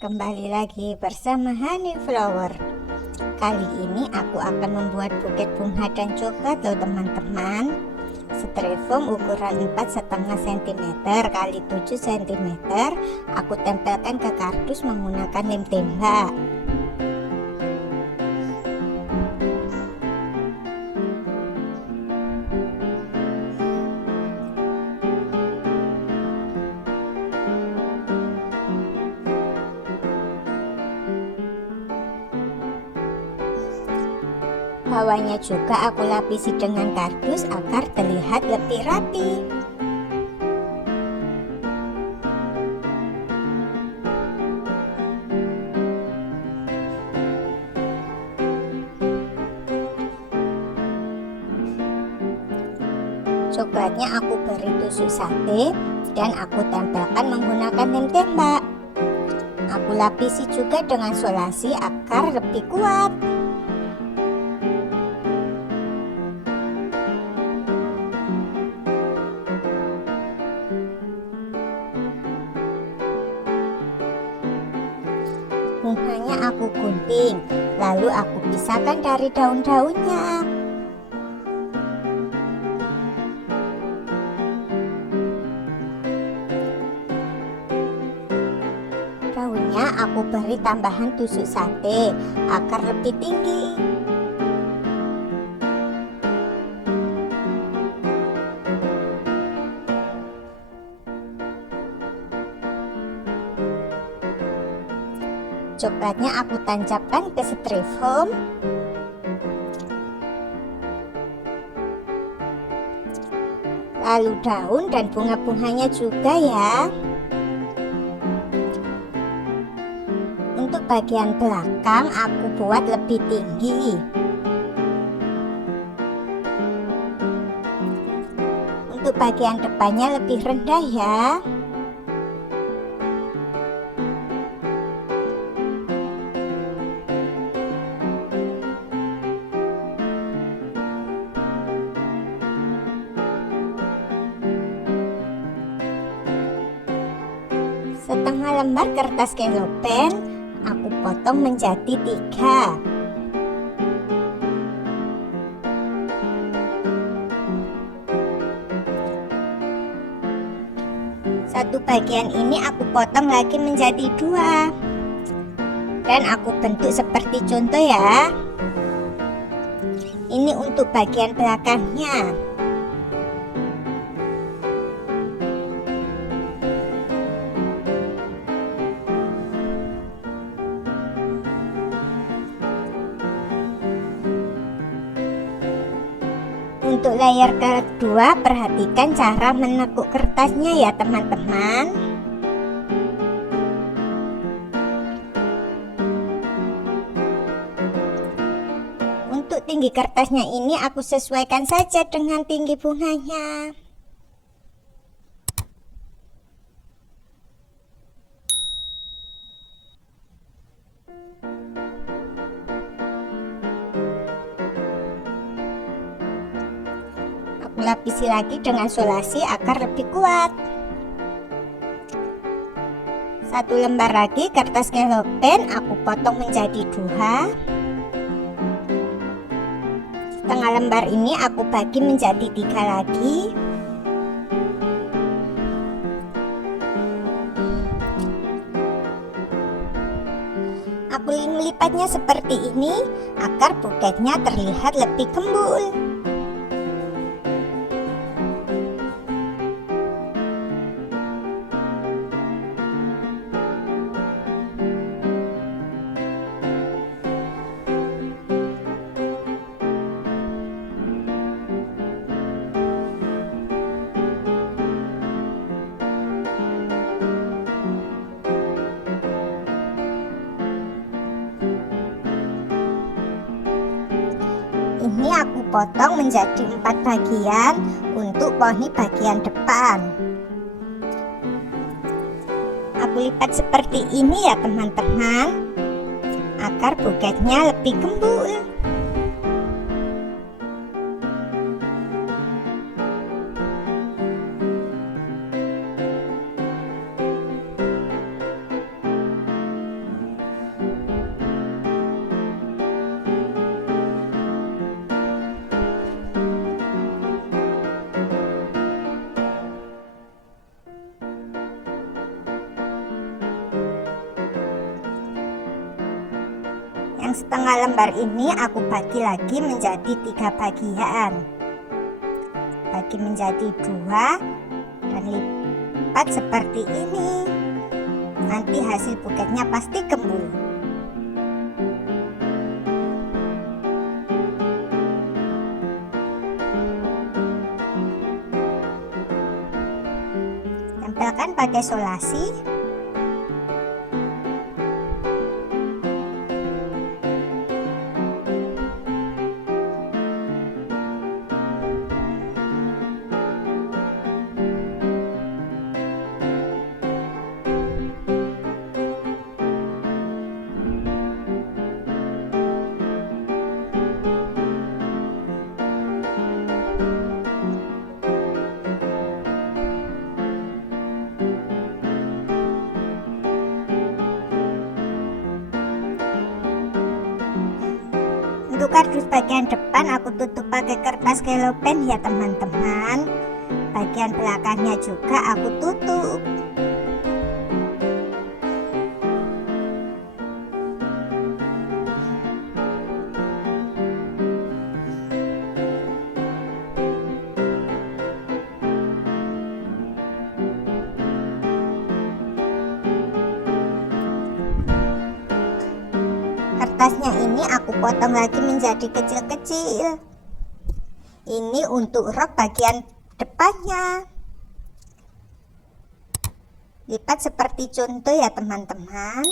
Kembali lagi bersama Honey Flower. Kali ini aku akan membuat buket bunga dan coklat loh teman-teman. Styrofoam ukuran 4,5 cm x 7 cm aku tempelkan ke kardus menggunakan lem tembak. Bawahnya juga aku lapisi dengan kardus agar terlihat lebih rapi. Coklatnya aku beri tusuk sate dan aku tempelkan menggunakan lem tembak. Aku lapisi juga dengan solasi agar lebih kuat. Bunganya aku gunting, lalu aku pisahkan dari daun-daunnya. Daunnya aku beri tambahan tusuk sate agar lebih tinggi. Coklatnya aku tancapkan ke styrofoam. Lalu daun dan bunga-bunganya juga ya. Untuk bagian belakang aku buat lebih tinggi. Untuk bagian depannya lebih rendah ya. Setengah lembar kertas cellophane aku potong menjadi 3. Satu bagian ini aku potong lagi menjadi 2. Dan aku bentuk seperti contoh ya. Ini untuk bagian belakangnya. Untuk layer kedua, perhatikan cara menekuk kertasnya ya teman-teman. Untuk tinggi kertasnya ini aku sesuaikan saja dengan tinggi bunganya. Aku lapisi lagi dengan solasi agar lebih kuat. Satu lembar lagi kertas cellophane aku potong menjadi 2. Setengah lembar ini aku bagi menjadi 3 lagi. Aku melipatnya seperti ini agar buketnya terlihat lebih gembul. Ini aku potong menjadi 4 bagian untuk poni bagian depan. Aku lipat seperti ini ya teman-teman, agar buketnya lebih gembul. setengah lembar ini aku bagi lagi menjadi 3 bagian. Bagi menjadi 2 dan lipat seperti ini. Nanti hasil buketnya pasti gembul. Tempelkan pakai solasi. Untuk kardus bagian depan aku tutup pakai kertas kelopen ya teman-teman. Bagian belakangnya juga aku tutup. Kertasnya ini aku potong lagi menjadi kecil-kecil. Ini untuk rok bagian depannya. Lipat seperti contoh ya teman-teman.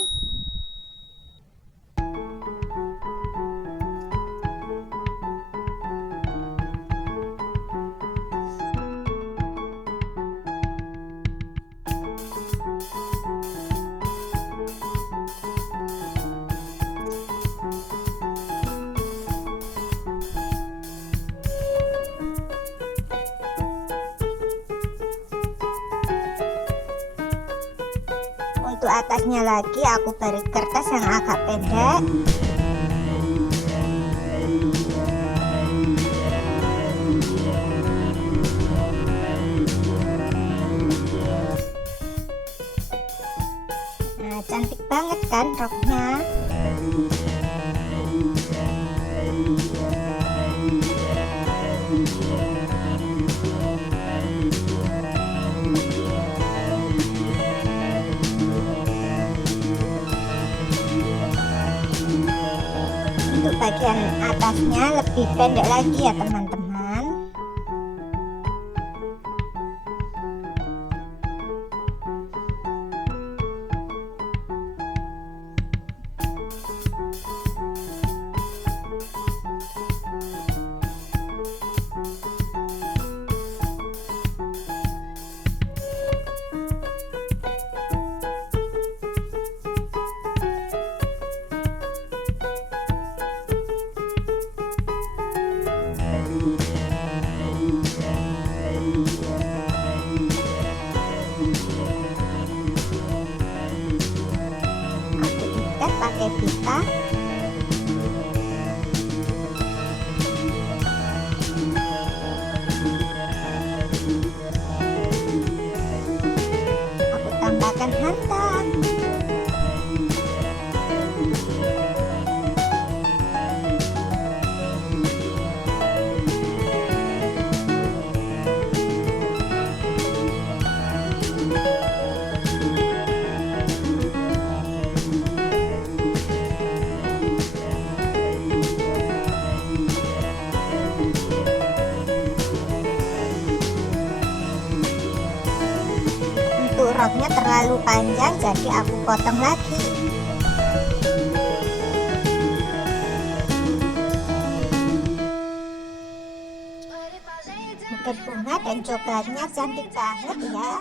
Untuk atasnya lagi aku beri kertas yang agak pendek. Nah, cantik banget kan roknya. Untuk bagian atasnya lebih pendek lagi ya teman-teman. Pakai pita. Aku tambahkan hantam. Roknya terlalu panjang, jadi aku potong lagi. Buket bunga dan coklatnya cantik banget ya.